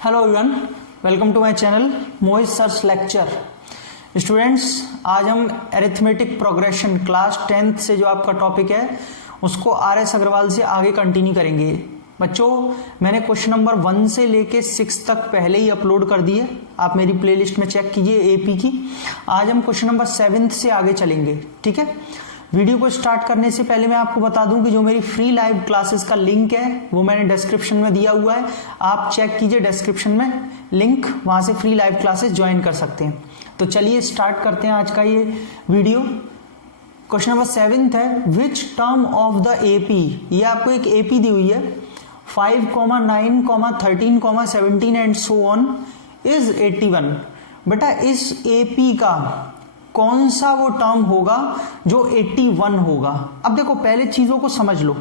Hello everyone, welcome to my channel Mohit search lecture. Students, आज हम arithmetic progression class 10th से जो आपका टॉपिक है उसको RS अग्रवाल से आगे कंटिन्यू करेंगे। बच्चों, मैंने क्वेश्चन नंबर 1 से लेके 6 तक पहले ही अपलोड कर दिए, आप मेरी प्लेलिस्ट में चेक कीजिए AP की। आज हम क्वेश्चन नंबर 7 से आगे चलेंगे, ठीक है। वीडियो को स्टार्ट करने से पहले मैं आपको बता दूं कि जो मेरी फ्री लाइव क्लासेस का लिंक है वो मैंने डिस्क्रिप्शन में दिया हुआ है, आप चेक कीजिए डिस्क्रिप्शन में लिंक, वहां से फ्री लाइव क्लासेस ज्वाइन कर सकते हैं। तो चलिए स्टार्ट करते हैं आज का ये वीडियो। क्वेश्चन नंबर 7 है, which term of the AP, ये आपको एक AP दी हुई है 5, 9, 13, 17 एंड सो ऑन इज 81। बेटा इस AP का कौन सा वो टर्म होगा जो 81 होगा। अब देखो, पहले चीजों को समझ लो।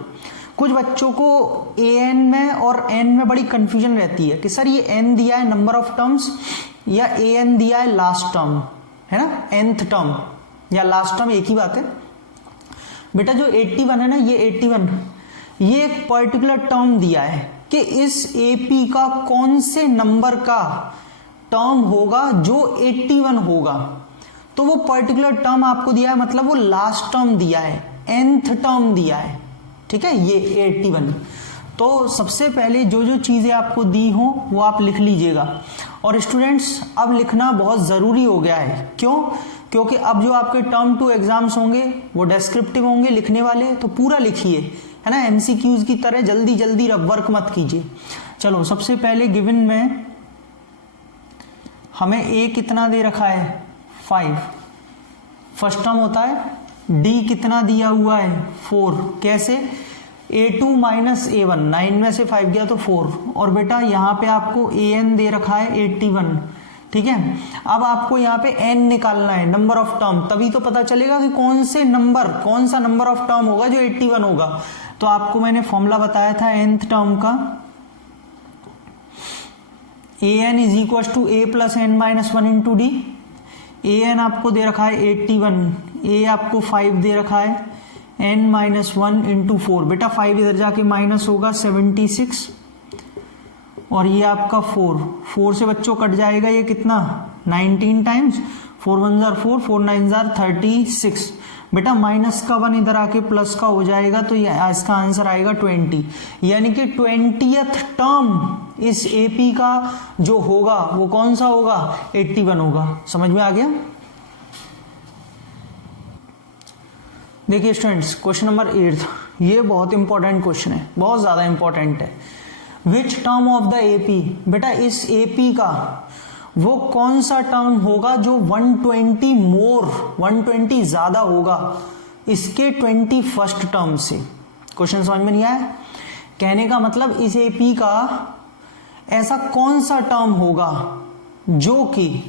कुछ बच्चों को AN में और N में बड़ी कंफ्यूजन रहती है कि सर ये N दिया है नंबर ऑफ टर्म्स या AN दिया है लास्ट टर्म, है ना, nth टर्म या लास्ट टर्म एक ही बात है। बेटा जो 81 है ना, ये 81 ये एक पर्टिकुलर टर्म दिया है कि इस AP का कौन से नंबर का टर्म होगा जो 81 होगा। तो वो पर्टिकुलर टर्म आपको दिया है, मतलब वो लास्ट टर्म दिया है, nth टर्म दिया है, ठीक है, ये 81। तो सबसे पहले जो जो चीजें आपको दी हो वो आप लिख लीजिएगा। और स्टूडेंट्स, अब लिखना बहुत जरूरी हो गया है। क्यों? क्योंकि अब जो आपके टर्म 2 एग्जाम्स होंगे वो डेस्क्रिप्टिव होंगे लिखने वाले, तो पूरा लिखिए, है ना, MCQs की तरह जल्दी जल्दी वर्क मत कीजिए। चलो, सबसे पहले गिवन में हमें A कितना दे रखा है 5, फर्स्ट टर्म होता है। D कितना दिया हुआ है 4, कैसे, A2 माइनस A1, 9 में से 5 गया तो 4। और बेटा यहाँ पे आपको AN दे रखा है 81, ठीक है। अब आपको यहाँ पे N निकालना है, नंबर ऑफ टर्म, तभी तो पता चलेगा कि कौन सा नंबर ऑफ टर्म होगा जो 81 होगा। तो आपको मैंने फॉर्मूला बताया था nth टर्म का, AN is equal to A plus N minus 1 into D। AN आपको दे रखा है 81, A आपको 5 दे रखा है, N माइनस 1 इंटू 4। बेटा 5 इधर जाके माइनस होगा 76, और ये आपका 4 से बच्चों कट जाएगा, ये कितना 19 टाइम्स 4 1 जार 4, 4 9 जार 36। बेटा माइनस का 1 इधर आके प्लस का हो जाएगा, तो ये इसका आंसर आएगा 20, यानी कि 20th टर्म इस AP का जो होगा वो कौन सा होगा, 81 होगा। समझ में आ गया? देखिए स्टूडेंट्स, क्वेश्चन नंबर 8, ये बहुत इंपॉर्टेंट क्वेश्चन है, बहुत ज्यादा इंपॉर्टेंट है। Which term of the AP, बेटा इस AP का वो कौन सा टर्म होगा जो 120 ज्यादा होगा इसके 21st टर्म से। क्वेश्चन समझ में नहीं आया? कहने का मतलब इस AP का ऐसा कौन सा टर्म होगा जो कि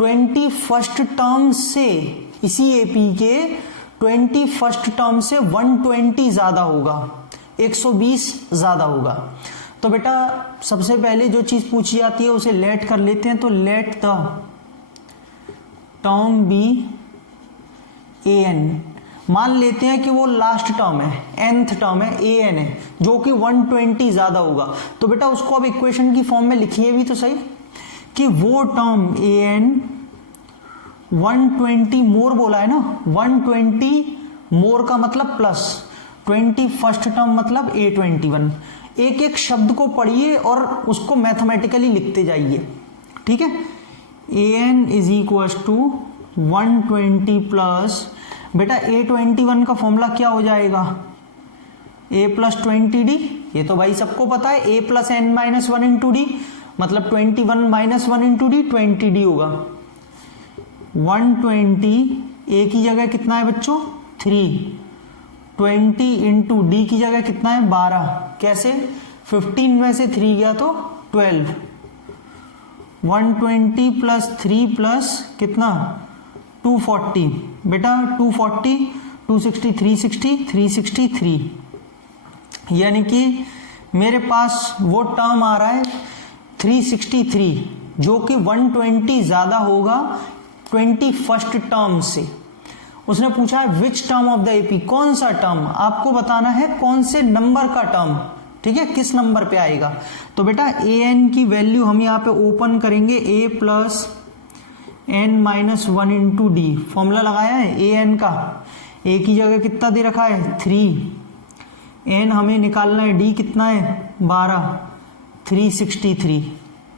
21st टर्म से, इसी AP के 21st टर्म से 120 ज्यादा होगा, 120 ज्यादा होगा। तो बेटा सबसे पहले जो चीज पूछी जाती है उसे लेट कर लेते हैं। तो let the term be AN, मान लेते हैं कि वो लास्ट टर्म है, nth टर्म है, AN है, जो कि 120 ज्यादा होगा। तो बेटा उसको अब इक्वेशन की फॉर्म में लिखिए भी तो सही, कि वो टर्म AN 120 मोर बोला है ना, 120 मोर का मतलब प्लस, 21st टर्म मतलब A21। एक एक शब्द को पढ़िए और उसको मैथमेटिकली लिखते जाइए, ठीक है। AN is equal to 120 plus, बेटा A21 का फॉर्मूला क्या हो जाएगा, A प्लस 20D, ये तो भाई सबको पता है, A plus N minus 1 into D, मतलब 21 माइनस 1 इंटू D 20D होगा। 120 A की जगह कितना है बच्चों 3, 20 इंटू D की जगह कितना है 12, कैसे, 15 में से 3 गया तो 12, 120 प्लस 3 प्लस कितना 240, बेटा 240, 260, 360, 363, यानी कि मेरे पास वो टर्म आ रहा है 363 जो कि 120 ज्यादा होगा 21st टर्म से। उसने पूछा है which term of the AP, कौन सा टर्म, आपको बताना है कौन से नंबर का टर्म, ठीक है, किस नंबर पे आएगा। तो बेटा ए एन की वैल्यू हम यहाँ पे ओपन करेंगे, A plus N minus 1 into D. Formula लगाया है ए एन का, ए की जगह कितना दे रखा है 3, एन हमें निकालना है, डी कितना है 12, 363।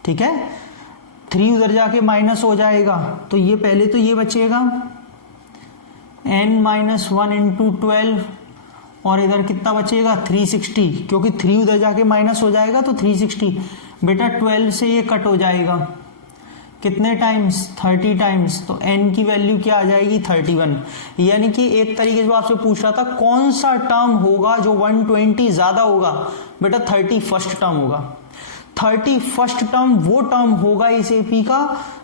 ठीक है, 3 उधर जाके माइनस हो जाएगा, तो ये पहले तो ये बचेगा n माइनस 1 इंटू 12, और इधर कितना बचेगा 360, क्योंकि 3 उधर जाके माइनस हो जाएगा तो 360। बेटा 12 से ये कट हो जाएगा, कितने टाइम्स 30 टाइम्स, तो n की वैल्यू क्या आ जाएगी 31। यानी कि एक तरीके से आपसे पूछ रहा था कौन सा टर्म होगा जो 120 ज्यादा होगा, बेटा 31st टर्म होगा। 31st टर्म वो टर्म होगा इस एपी का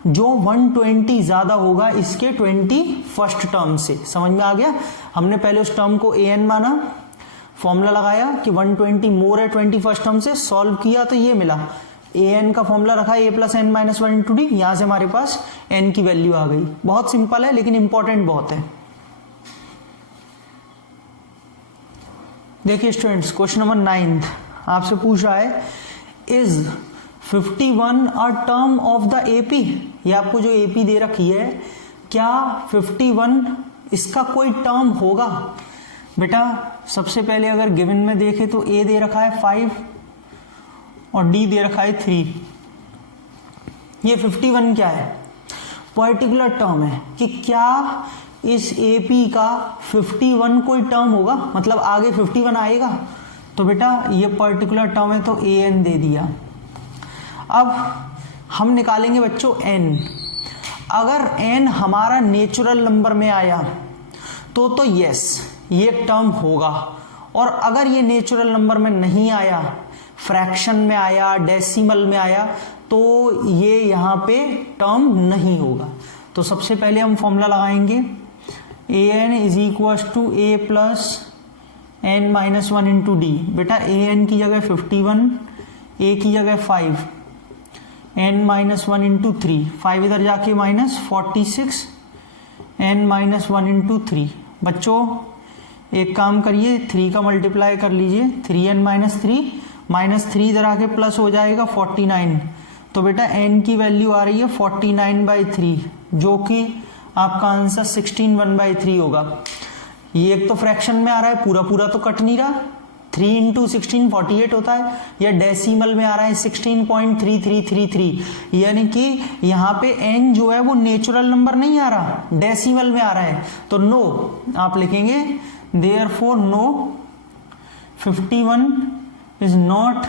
जो 120 ज्यादा होगा इसके 21st टर्म से। समझ में आ गया, हमने पहले उस टर्म को an माना, फॉर्मूला लगाया कि 120 मोर है 21st टर्म से, सॉल्व किया तो ये मिला, an का फॉर्मूला रखा a plus N minus 1 into D, यहां से हमारे पास n की वैल्यू आ गई। बहुत सिंपल है लेकिन इंपॉर्टेंट बहुत है। देखिए स्टूडेंट्स, क्वेश्चन नंबर 9 आपसे पूछ रहा है, is 51 a term of the AP. ये आपको जो एपी दे रखी है, क्या 51 इसका कोई टर्म होगा। बेटा सबसे पहले अगर गिवन में देखें तो ए दे रखा है 5 और डी दे रखा है 3। ये 51 क्या है, पर्टिकुलर टर्म है कि क्या इस एपी का 51 कोई टर्म होगा, मतलब आगे 51 आएगा। तो बेटा ये पर्टिकुलर टर्म है तो ए एन दे दिया। अब हम निकालेंगे बच्चों n। अगर n हमारा नेचुरल नंबर में आया तो यस ये एक टर्म होगा, और अगर ये नेचुरल नंबर में नहीं आया, फ्रैक्शन में आया, डेसिमल में आया, तो ये यहाँ पे टर्म नहीं होगा। तो सबसे पहले हम फॉर्मूला लगाएंगे, A N is equal to A plus n minus 1 into D. बेटा ए एन की जगह 51, ए की जगह 5, n माइनस 1 इंटू 3, 5 इधर जाके माइनस 46, n माइनस 1 इंटू 3। बच्चों एक काम करिए, 3 का मल्टीप्लाई कर लीजिए, 3n माइनस 3, माइनस 3 इधर आके प्लस हो जाएगा 49। तो बेटा n की वैल्यू आ रही है 49/3, जो कि आपका आंसर 16/1/3 होगा। ये एक तो फ्रैक्शन में आ रहा है, पूरा पूरा तो कट नहीं रहा, 3 इंटू 16 48 होता है, या डेसिमल में आ रहा है 16.3333, यानी कि यहाँ पे n जो है वो नेचुरल नंबर नहीं आ रहा, डेसिमल में आ रहा है। तो नो आप लिखेंगे, therefore no 51 is not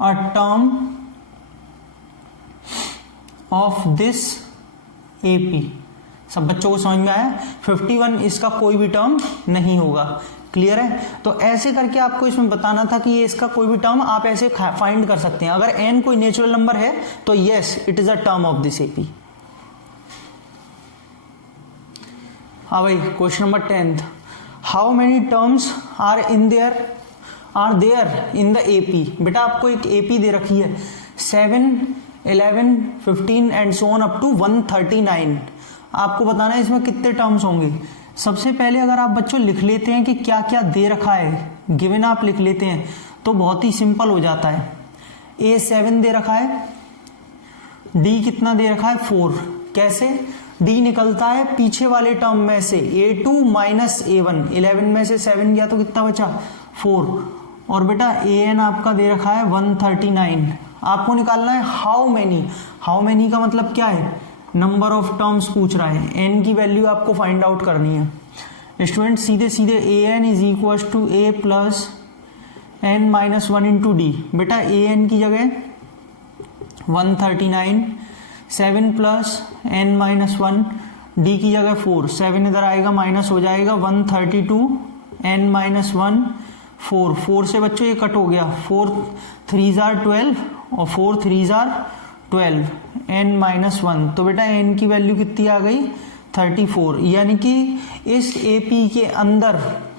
a term of this AP. सब बच्चों को समझ में आया, 51 इसका कोई भी टर्म नहीं होगा। क्लियर है। तो ऐसे करके आपको इसमें बताना था कि ये इसका कोई भी टर्म आप ऐसे फाइंड कर सकते हैं। अगर n कोई नेचुरल नंबर है तो yes it is a term of this AP. हाँ भाई, question number 10, how many terms are there in the AP. बेटा आपको एक एपी दे रखी है 7, 11, 15 and so on up to 139। आपको बताना है इसमें कितने टर्म्स होंगे। सबसे पहले अगर आप बच्चों लिख लेते हैं कि क्या क्या दे रखा है, गिवन आप लिख लेते हैं तो बहुत ही सिंपल हो जाता है। ए 7 दे रखा है, डी कितना दे रखा है 4। कैसे डी निकलता है पीछे वाले टर्म में से A2 माइनस A1, 11 में से 7 गया तो कितना बचा 4। और बेटा AN आपका दे रखा है 139। आपको निकालना है हाउ मेनी का मतलब क्या है, नंबर ऑफ टर्म्स पूछ रहा है, n की वैल्यू आपको फाइंड आउट करनी है। स्टूडेंट सीधे सीधे an is equal to a plus n minus 1 into D. बेटा an की जगह 139, 7 प्लस n माइनस 1, डी की जगह 4, 7 इधर आएगा माइनस हो जाएगा 132, n माइनस 1, 4 से बच्चों ये कट हो गया, 4 3 जार 12 और 4 3 जार 12, n माइनस 1। तो बेटा n की वैल्यू कितनी आ गई 34। यानी कि इस AP के अंदर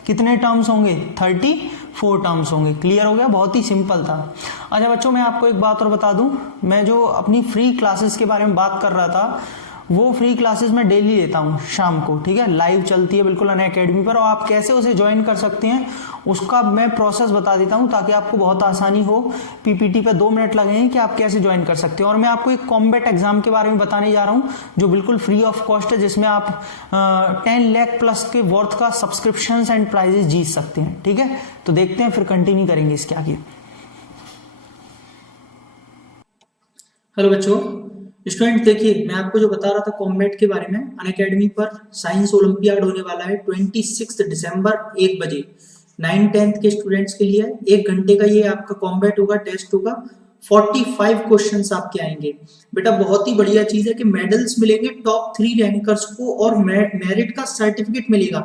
कितने टर्म्स होंगे 34 टर्म्स होंगे। क्लियर हो गया, बहुत ही सिंपल था। अच्छा बच्चों, मैं आपको एक बात और बता दूं, मैं जो अपनी फ्री क्लासेस के बारे में बात कर रहा था वो फ्री क्लासेस मैं डेली लेता हूँ शाम को, ठीक है, लाइव चलती है बिल्कुल अनअकैडमी पर, और आप कैसे उसे ज्वाइन कर सकते हैं उसका मैं प्रोसेस बता देता हूँ ताकि आपको बहुत आसानी हो। पीपीटी पे 2 मिनट लगेंगे कि आप कैसे ज्वाइन कर सकते हैं। और मैं आपको एक कॉम्बैट एग्जाम के बारे में बताने जा रहा हूँ जो बिल्कुल फ्री ऑफ कॉस्ट है, जिसमें आप 10 लाख प्लस के वर्थ का सब्सक्रिप्शन एंड प्राइजेस जीत सकते हैं, ठीक है। तो देखते हैं, फिर कंटिन्यू करेंगे इसके आगे। हेलो बच्चों, स्टूडेंट देखिए मैं आपको जो बता रहा था कॉम्बैट के बारे में, अनअकैडमी पर साइंस ओलंपियाड होने वाला है 26 दिसंबर 1 बजे 9-10 के स्टूडेंट्स के लिए। 1 घंटे का ये आपका कॉम्बैट होगा, टेस्ट होगा। 45 क्वेश्चंस आपके आएंगे बेटा। बहुत ही बढ़िया चीज है कि मेडल्स मिलेंगे टॉप 3 रैंकर्स को और मेरिट का सर्टिफिकेट मिलेगा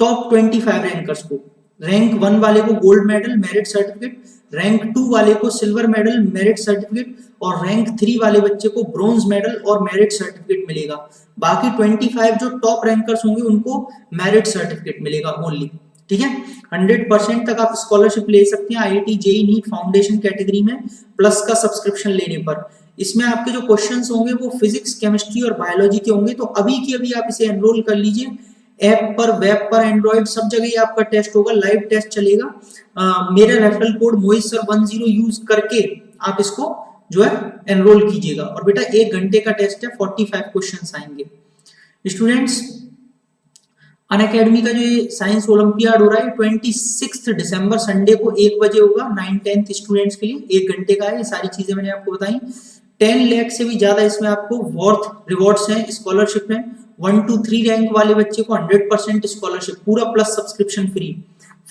टॉप 25 रैंकर्स को। रैंक 1 वाले को gold medal merit certificate, rank 2 वाले को सिल्वर मेडल मेरिट सर्टिफिकेट, और रैंक 3 वाले बच्चे को ब्रोंज मेडल और मेरिट सर्टिफिकेट मिलेगा। बाकी 25 जो टॉप रैंकर्स होंगे उनको मेरिट सर्टिफिकेट मिलेगा ओनली, ठीक है। 100% तक आप स्कॉलरशिप ले सकते हैं IIT JEE NEET foundation category में प्लस का सब्सक्रिप्शन लेने पर। इसमें आपके जो क्वेश्चंस होंगे वो फिजिक्स, केमिस्ट्री और बायोलॉजी के होंगे। तो अभी की अभी आप इसे एनरोल कर लीजिए। ऐप पर, वेब पर, एंड्रॉइड सब जगह ही आपका टेस्ट होगा, लाइव टेस्ट चलेगा। मेरा रेफरल कोड मोहित सर 10 यूज करके आप इसको जो है एनरोल कीजिएगा। और बेटा 1 घंटे का टेस्ट है, 45 क्वेश्चंस आएंगे। स्टूडेंट्स, अनअकैडमी का जो ये साइंस ओलंपियाड हो रहा है 26 दिसंबर संडे को 1 बजे होगा 9-10 स्टूडेंट्स के लिए। 1 घंटे का है। ये सारी चीजें मैंने आपको बताई। 10 लाख से भी ज्यादा इसमें आपको वर्थ रिवॉर्ड्स हैं, स्कॉलरशिप में। 1 to 3 रैंक वाले बच्चे को 100% स्कॉलरशिप पूरा plus subscription free.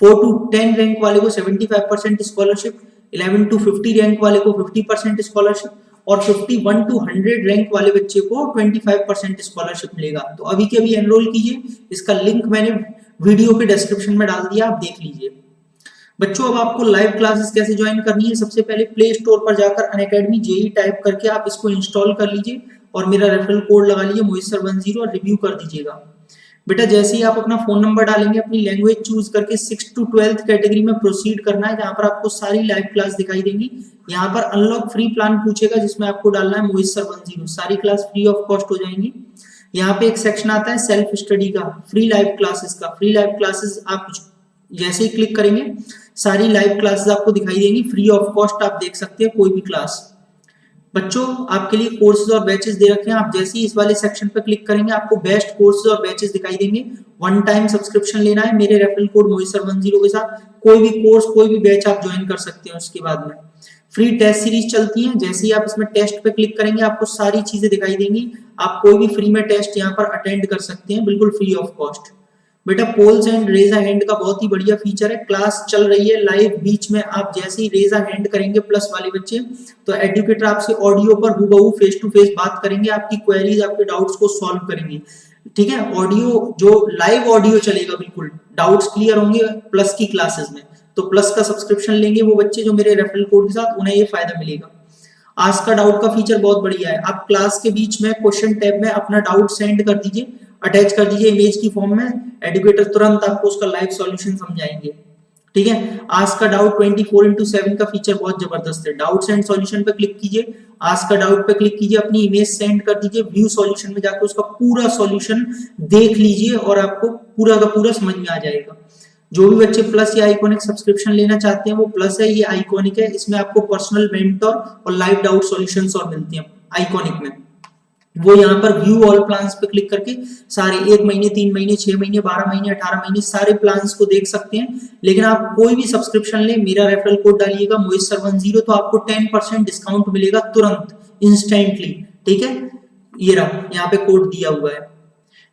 4 to 10 rank वाले को 75% स्कॉलरशिप, 11 to 50 रैंक वाले को 50% स्कॉलरशिप, और 51 to 100 रैंक वाले बच्चे को 25% स्कॉलरशिप मिलेगा। तो अभी के अभी एनरोल कीजिए। इसका लिंक मैंने वीडियो के डिस्क्रिप्शन में डाल दिया, आप देख लीजिए। बच्चों, अब आपको लाइव क्लासेस कैसे ज्वाइन करनी है, सबसे पहले प्ले स्टोर पर जाकर अनअकैडमी JEE टाइप करके आप इसको इंस्टॉल कर लीजिए और मेरा रेफरल कोड लगा लीजिए मोहित सर 10 और रिव्यू कर दीजिएगा। बेटा जैसे ही आप अपना फोन नंबर डालेंगे, अपनी लैंग्वेज चूज करके 6 to 12th कैटेगरी में प्रोसीड करना है, जहां पर आपको सारी लाइव क्लास दिखाई देंगी। यहाँ पर अनलॉक फ्री प्लान पूछेगा जिसमें आपको डालना है मोहित सर 10। सारी क्लास फ्री ऑफ कॉस्ट हो जाएंगी। यहाँ पे एक सेक्शन आता है सेल्फ स्टडी का, फ्री लाइव क्लासेस का। फ्री लाइव क्लासेस आप जैसे ही क्लिक करेंगे सारी लाइव क्लासेस आपको दिखाई देंगी फ्री ऑफ कॉस्ट। आप देख सकते हैं कोई भी क्लास। बच्चों, आपके लिए कोर्सेज और बैचेस दे रखे हैं। आप जैसे ही इस वाले सेक्शन पर क्लिक करेंगे आपको बेस्ट कोर्सेज और बैचेस दिखाई देंगे। 1 टाइम सब्सक्रिप्शन लेना है मेरे रेफरल कोड मोहित सर 10 के साथ। कोई भी कोर्स, कोई भी बैच आप ज्वाइन कर सकते हैं। उसके बाद में फ्री टेस्ट सीरीज चलती है। जैसे ही आप इसमें टेस्ट पे क्लिक करेंगे आपको सारी चीजें दिखाई देंगी। आप कोई भी फ्री में टेस्ट यहाँ पर अटेंड कर सकते हैं, बिल्कुल फ्री ऑफ कॉस्ट। बेटा polls and raise a hand का बहुत ही बढ़िया फीचर है। क्लास चल रही है लाइव, बीच में आप जैसे ही रेज अ हैंड करेंगे प्लस वाले बच्चे, तो एडुकेटर आपसे ऑडियो पर हूबहू फेस टू फेस बात करेंगे, आपकी क्वेरीज, आपके डाउट्स को सॉल्व करेंगे, ठीक है। ऑडियो जो लाइव ऑडियो चलेगा, बिल्कुल डाउट्स क्लियर होंगे प्लस की क्लासेस में। तो प्लस का सब्सक्रिप्शन लेंगे वो बच्चे जो मेरे रेफरल कोड के साथ, उन्हें ये फायदा मिलेगा। आज का डाउट का फीचर बहुत बढ़िया है। आप क्लास के बीच में क्वेश्चन टैब में अपना डाउट सेंड कर दीजिए, अटैच कर दीजिए इमेज की फॉर्म में। एडुकेटर तुरंत आपको उसका लाइव सॉल्यूशन समझाएंगे, ठीक है। आज का डाउट 24/7 का फीचर बहुत जबरदस्त है। डाउट सेंड सॉल्यूशन पे क्लिक कीजिए, आज का डाउट पे क्लिक कीजिए, अपनी इमेज सेंड कर दीजिए, व्यू सॉल्यूशन में जाकर उसका पूरा सॉल्यूशन देख लीजिए और आपको पूरा का पूरा समझ में आ जाएगा। जो भी बच्चे प्लस या आइकॉनिक सब्सक्रिप्शन लेना चाहते हैं वो प्लस है, ये आइकॉनिक है। इसमें आपको पर्सनल मेंटर और लाइव डाउट सॉल्यूशंस और मिलती हैं आइकॉनिक में। वो यहाँ पर व्यू ऑल प्लान्स पे क्लिक करके सारे 1 महीने, 3 महीने, 6 महीने, 12 महीने, 18 महीने सारे प्लान्स को देख सकते हैं। लेकिन आप कोई भी सब्सक्रिप्शन ले, मेरा रेफरल कोड डालिएगा मोहित सर 10, तो आपको 10% डिस्काउंट मिलेगा तुरंत, इंस्टेंटली, ठीक है। ये रहा, यहाँ पे कोड दिया हुआ है।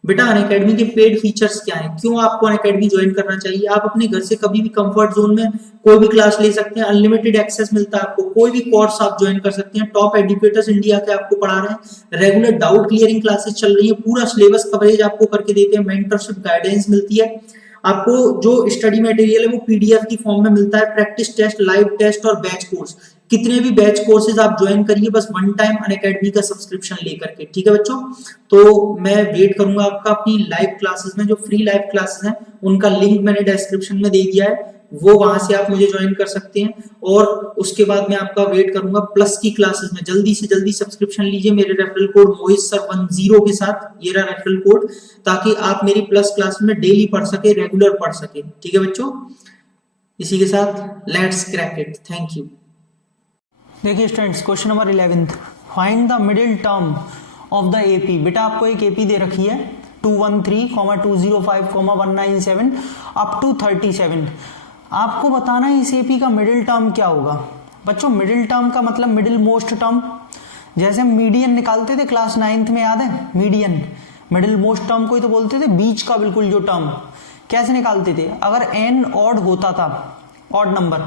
बेटा अनअकैडमी के पेड फीचर्स क्या हैं, क्यों आपको अनअकैडमी ज्वाइन करना चाहिए। आप अपने घर से कभी भी कंफर्ट जोन में कोई भी क्लास ले सकते हैं, अनलिमिटेड एक्सेस मिलता है आपको, कोई भी कोर्स आप ज्वाइन कर सकते हैं। टॉप एजुकेटर्स इंडिया के आपको पढ़ा रहे हैं, रेगुलर डाउट क्लियरिंग क्लासेस चल रही है, पूरा सिलेबस कवरेज आपको करके देते हैं, मेंटरशिप गाइडेंस मिलती है आपको। जो स्टडी मटेरियल है वो PDF की फॉर्म में मिलता है, प्रैक्टिस टेस्ट, लाइव टेस्ट और बैच कोर्स। कितने भी बैच कोर्सेज आप ज्वाइन करिए बस 1 टाइम अनअकैडमी का सब्सक्रिप्शन लेकर के, ठीक है बच्चों। तो मैं वेट करूंगा आपका अपनी लाइव क्लासेस में। जो फ्री लाइव क्लासेस हैं उनका लिंक मैंने डिस्क्रिप्शन में दे दिया है, वो वहां से आप मुझे ज्वाइन कर सकते हैं। और उसके बाद मैं आपका वेट करूंगा प्लस की क्लासेस में। जल्दी से जल्दी सब्सक्रिप्शन लीजिए मेरे रेफरल कोड मोहित सर 10 के साथ, ये रहा रेफरल कोड, ताकि आप मेरी प्लस क्लास में डेली पढ़ सके, रेगुलर पढ़ सके। ठीक है बच्चों, इसी के साथ let's crack it. Thank you. देखिए students, question number 11, find the middle term of the AP. बेटा आपको एक एपी दे रखी है 213, 205, 197 अप टू 37। आपको बताना है इस एपी का मिडिल टर्म क्या होगा। बच्चों मिडिल टर्म का मतलब मिडिल मोस्ट टर्म, जैसे हम मीडियन निकालते थे क्लास 9th में, याद है मीडियन, मिडिल मोस्ट टर्म को ही तो बोलते थे, बीच का बिल्कुल जो टर्म। कैसे निकालते थे, अगर n ऑड होता था, ऑड नंबर,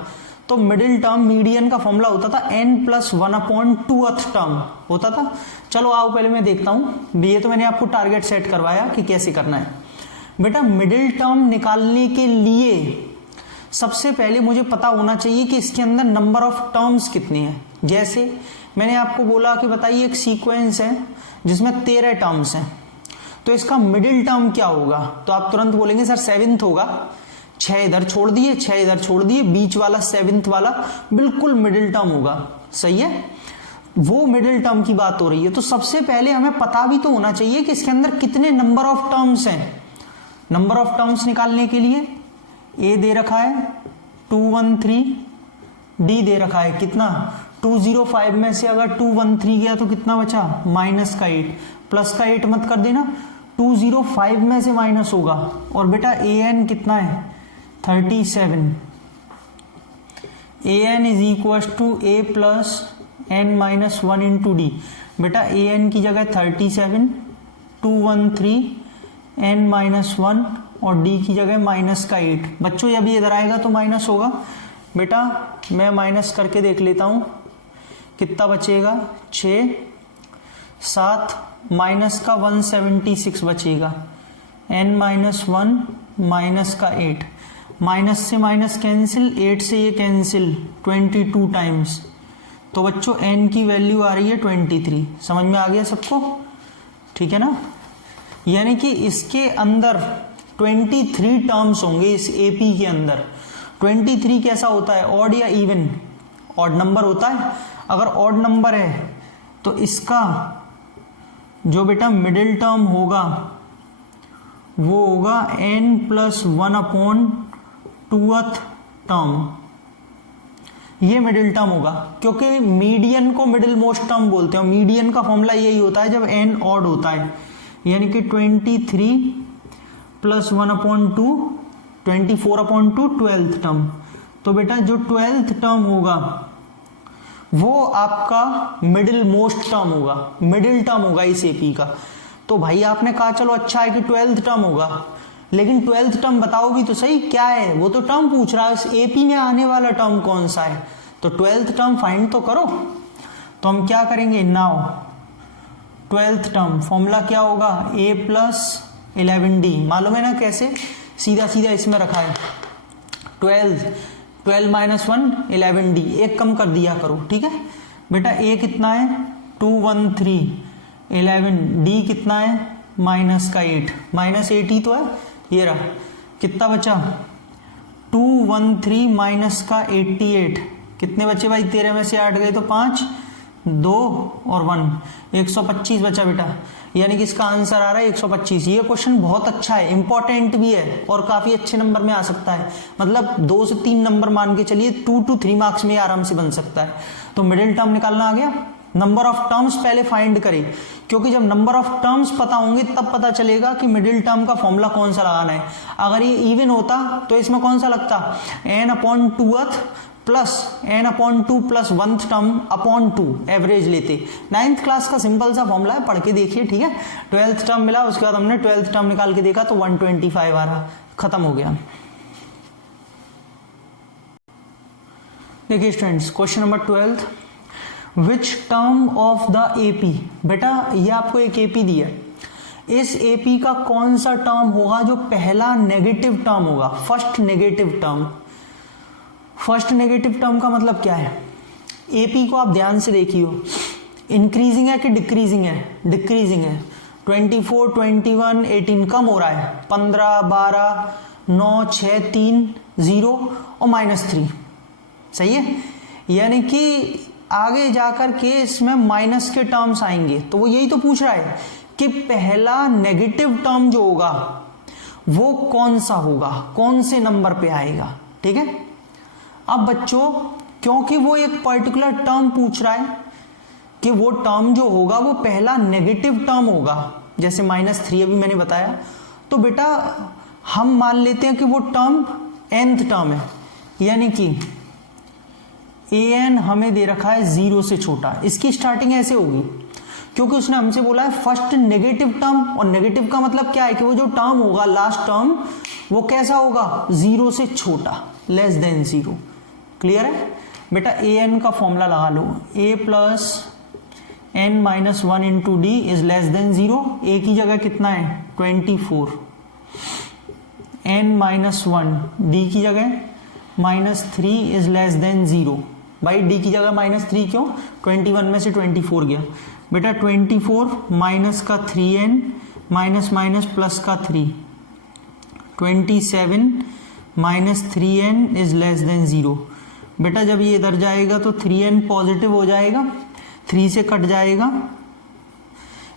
तो मिडिल टर्म मीडियन का फॉर्मूला होता था n+1/2th टर्म होता था। चलो आओ पहले मैं देखता हूं, ये तो मैंने आपको टारगेट सेट करवाया कि कैसे करना है। बेटा मिडिल टर्म निकालने के लिए सबसे पहले मुझे पता होना चाहिए कि इसके अंदर नंबर ऑफ टर्म्स कितने हैं। जैसे मैंने आपको बोला कि बताइए एक सीक्वेंस है जिसमें 13 टर्म्स हैं, तो इसका मिडिल टर्म क्या होगा, तो आप तुरंत बोलेंगे सर 7th होगा। 6 इधर छोड़ दिए, 6 इधर छोड़ दिए, बीच वाला 7th वाला बिल्कुल मिडिल टर्म होगा। सही है, वो मिडिल टर्म की बात हो रही है। तो सबसे पहले हमें पता भी तो होना चाहिए कि इसके अंदर कितने नंबर ऑफ टर्म्स हैं। नंबर ऑफ टर्म्स निकालने के लिए ए दे रखा है 213, डी दे रखा है कितना 205 में से अगर 213 गया तो कितना बचा माइनस का 8, प्लस का 8 मत कर देना, 205 में से माइनस होगा। और बेटा ए एन कितना है 37, A N is equal to A plus n-1 into D. बेटा ए एन की जगह 37, 213 n-1 और डी की जगह माइनस का 8। बच्चों जब ये इधर आएगा तो माइनस होगा। बेटा मैं माइनस करके देख लेता हूं कितना बचेगा, 6, 7 माइनस का 176 बचेगा, n-1 माइनस का 8, माइनस से माइनस कैंसिल, 8 से ये कैंसिल 22 टाइम्स, तो बच्चों n की वैल्यू आ रही है 23। समझ में आ गया सबको, ठीक है ना। यानी कि इसके अंदर 23 टर्म्स होंगे इस एपी के अंदर। 23 कैसा होता है, ऑड या इवन, ऑड नंबर होता है। अगर ऑड नंबर है तो इसका जो बेटा मिडिल टर्म होगा वो होगा n+1/2th टर्म, ये मिडिल टर्म होगा, क्योंकि मीडियन को मिडिल मोस्ट टर्म बोलते हैं। मीडियन का फॉर्मूला यही होता है जब n ऑड होता है, यानी कि 23 + 1/2 24/2 12th टर्म। तो बेटा जो 12th टर्म होगा वो आपका मिडिल मोस्ट टर्म होगा, मिडिल टर्म होगा इस एपी का। तो भाई आपने कहा चलो अच्छा है कि 12th टर्म होगा, लेकिन 12th टर्म बताओ भी तो सही क्या है, वो तो टर्म पूछ रहा है, इस एपी में आने वाला टर्म कौन सा है, तो 12th टर्म फाइंड तो करो। तो हम क्या करेंगे, नाउ 12th टर्म फॉर्मूला क्या होगा, a + 11d, मालूम है ना कैसे, सीधा सीधा इसमें रखा है 12 - 1 11d, एक कम कर दिया करो, ठीक है बेटा। a कितना है 213, 11, d कितना है माइनस का 8, -8 ही तो है, ये रहा, कितना बचा 213 माइनस का 88, कितने बचे भाई, 13 में से 8 गए तो 5, 2 और 1, 125 बचा बेटा। यानी कि इसका आंसर आ रहा है 125। ये क्वेश्चन बहुत अच्छा है, इंपॉर्टेंट भी है और काफी अच्छे नंबर में आ सकता है, मतलब 2 से 3 नंबर मान के चलिए, 2 to 3 मार्क्स में आराम से बन सकता है। तो मिडिल टर्म निकालना आ गया। नंबर ऑफ टर्म्स पहले फाइंड करें, क्योंकि जब नंबर ऑफ टर्म्स पता होंगे तब पता चलेगा कि मिडिल टर्म का फॉर्मूला कौन सा लगाना है। अगर ये इवन होता तो इसमें कौन सा लगता, n/2th plus n/2 + 1th term upon 2 average लेते। 9th क्लास का सिंपल सा फॉर्मूला है, पढ़ के देखिए, ठीक है। 12th टर्म मिला, उसके बाद हमने 12th टर्म निकाल के देखा तो 125 आ रहा, खत्म हो गया। देखिए students, question number 12, which term of the AP. बेटा ये आपको एक एपी दिया है, इस एपी का कौन सा टर्म होगा जो पहला नेगेटिव टर्म होगा, first negative term. First negative term का मतलब क्या है, एपी को आप ध्यान से देखियो, इंक्रीजिंग है कि डिक्रीजिंग है, डिक्रीजिंग है। 24, 21, 18 कम हो रहा है, 15, 12, 9, 6, 3, 0 और -3, सही है। यानी कि आगे जाकर के इसमें माइनस के टर्म्स आएंगे, तो वो यही तो पूछ रहा है कि पहला नेगेटिव टर्म जो होगा वो कौन सा होगा, कौन से नंबर पे आएगा, ठीक है। अब बच्चों क्योंकि वो एक पर्टिकुलर टर्म पूछ रहा है कि वो टर्म जो होगा वो पहला नेगेटिव टर्म होगा, जैसे -3 अभी मैंने बताया, तो बेटा हम मान लेते हैं कि वो टर्म nth टर्म है, यानी कि an हमें दे रखा है 0 से छोटा। इसकी स्टार्टिंग ऐसे होगी क्योंकि उसने हमसे बोला है फर्स्ट नेगेटिव टर्म, और नेगेटिव का मतलब क्या है कि वो जो टर्म होगा लास्ट टर्म वो कैसा होगा, 0 से छोटा, लेस देन 0। क्लियर है बेटा। an का फॉर्मूला लगा लो, a plus n minus 1 into D is less than 0। a की जगह कितना है 24, n माइनस 1 d की जगह -3 इज लेस देन 0। भाई d की जगह -3 क्यों, 21 में से 24 गया बेटा, 24 माइनस का 3n माइनस माइनस प्लस का 3, 27 minus 3n is less than 0। बेटा जब ये इधर जाएगा तो 3n पॉजिटिव हो जाएगा, 3 से कट जाएगा।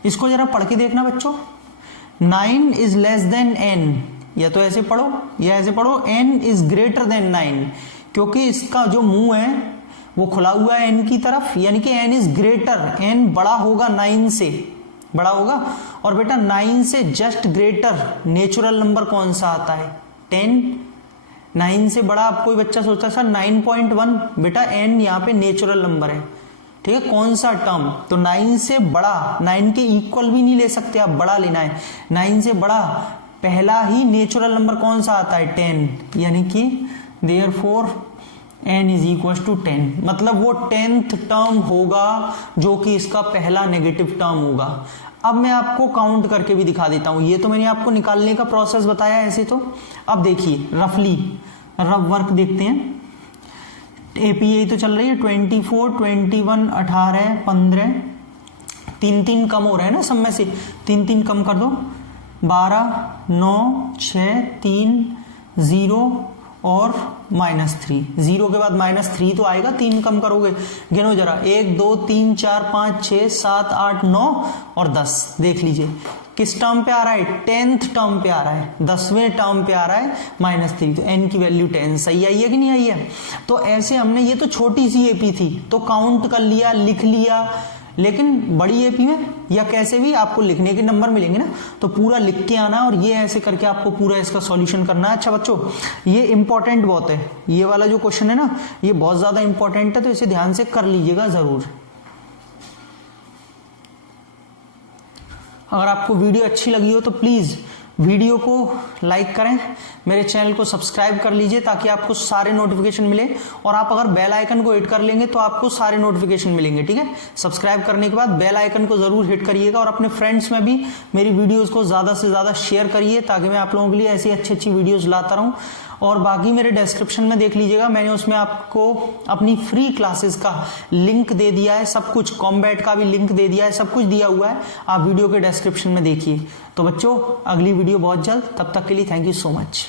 इसको जरा पढ़ के देखना बच्चों, 9 इज लेस देन n, या तो ऐसे पढ़ो या ऐसे पढ़ो, n इज ग्रेटर देन 9, क्योंकि इसका जो मुंह है वो खुला हुआ है n की तरफ, यानी कि n इज ग्रेटर, n बड़ा होगा 9 से, बड़ा होगा। और बेटा 9 से जस्ट ग्रेटर नेचुरल नंबर कौन सा आता है 10। 9 से बड़ा आप कोई बच्चा सोचता है सर 9.1, बेटा n यहाँ पे नेचुरल नंबर है, ठीक है, कौन सा टर्म, तो 9 से बड़ा, 9 के इक्वल भी नहीं ले सकते आप, बड़ा लेना है। 9 से बड़ा पहला ही नेचुरल नंबर कौन सा आता है 10, यानी कि therefore n is equal to 10, मतलब वो 10th टर्म होगा जो कि इसका पहला नेगेटिव टर्म होगा। अब मैं आपको काउंट करके भी दिखा देता हूं, ये तो मैंने आपको निकालने का प्रोसेस बताया ऐसे तो। अब देखिए रफली रफ वर्क देखते हैं, एपीए तो चल रही है 24, 21, 18, 15, 3 कम हो रहे हैं ना सब में से, 3 कम कर दो, 12, 9, 6, 3, 0 और -3, 0 के बाद -3 तो आएगा, 3 कम करोगे, गिनो जरा, 1 2 3 4 5 6 7 8 9 और 10। देख लीजिए किस टर्म पे आ रहा है, 10th टर्म पे आ रहा है, 10वें टर्म पे आ रहा है -3, तो n की वैल्यू 10 सही आई है कि नहीं आई है। तो ऐसे हमने, ये तो छोटी सी एपी थी तो काउंट कर लिया, लिख लिया, लेकिन बड़ी एपी में या कैसे भी आपको लिखने के नंबर मिलेंगे ना, तो पूरा लिख के आना और ये ऐसे करके आपको पूरा इसका सॉल्यूशन करना है। अच्छा बच्चों ये इंपॉर्टेंट बहुत है, ये वाला जो क्वेश्चन है ना ये बहुत ज्यादा इंपॉर्टेंट है, तो इसे ध्यान से कर लीजिएगा जरूर। अगर आपको वीडियो अच्छी लगी हो तो प्लीज वीडियो को लाइक करें, मेरे चैनल को सब्सक्राइब कर लीजिए ताकि आपको सारे नोटिफिकेशन मिले, और आप अगर बेल आइकन को हिट कर लेंगे तो आपको सारे नोटिफिकेशन मिलेंगे, ठीक है। सब्सक्राइब करने के बाद बेल आइकन को जरूर हिट करिएगा, और अपने फ्रेंड्स में भी मेरी वीडियोस को ज्यादा से ज्यादा शेयर करिए ताकि मैं आप लोगों के लिए ऐसी अच्छी अच्छी वीडियोस लाता रहूं। और बाकी मेरे डिस्क्रिप्शन में देख लीजिएगा, मैंने उसमें आपको अपनी फ्री क्लासेस का लिंक दे दिया है, सब कुछ, कॉम्बैट का भी लिंक दे दिया है, सब कुछ दिया हुआ है, आप वीडियो के डिस्क्रिप्शन में देखिए। तो बच्चों अगली वीडियो बहुत जल्द, तब तक के लिए थैंक यू सो मच।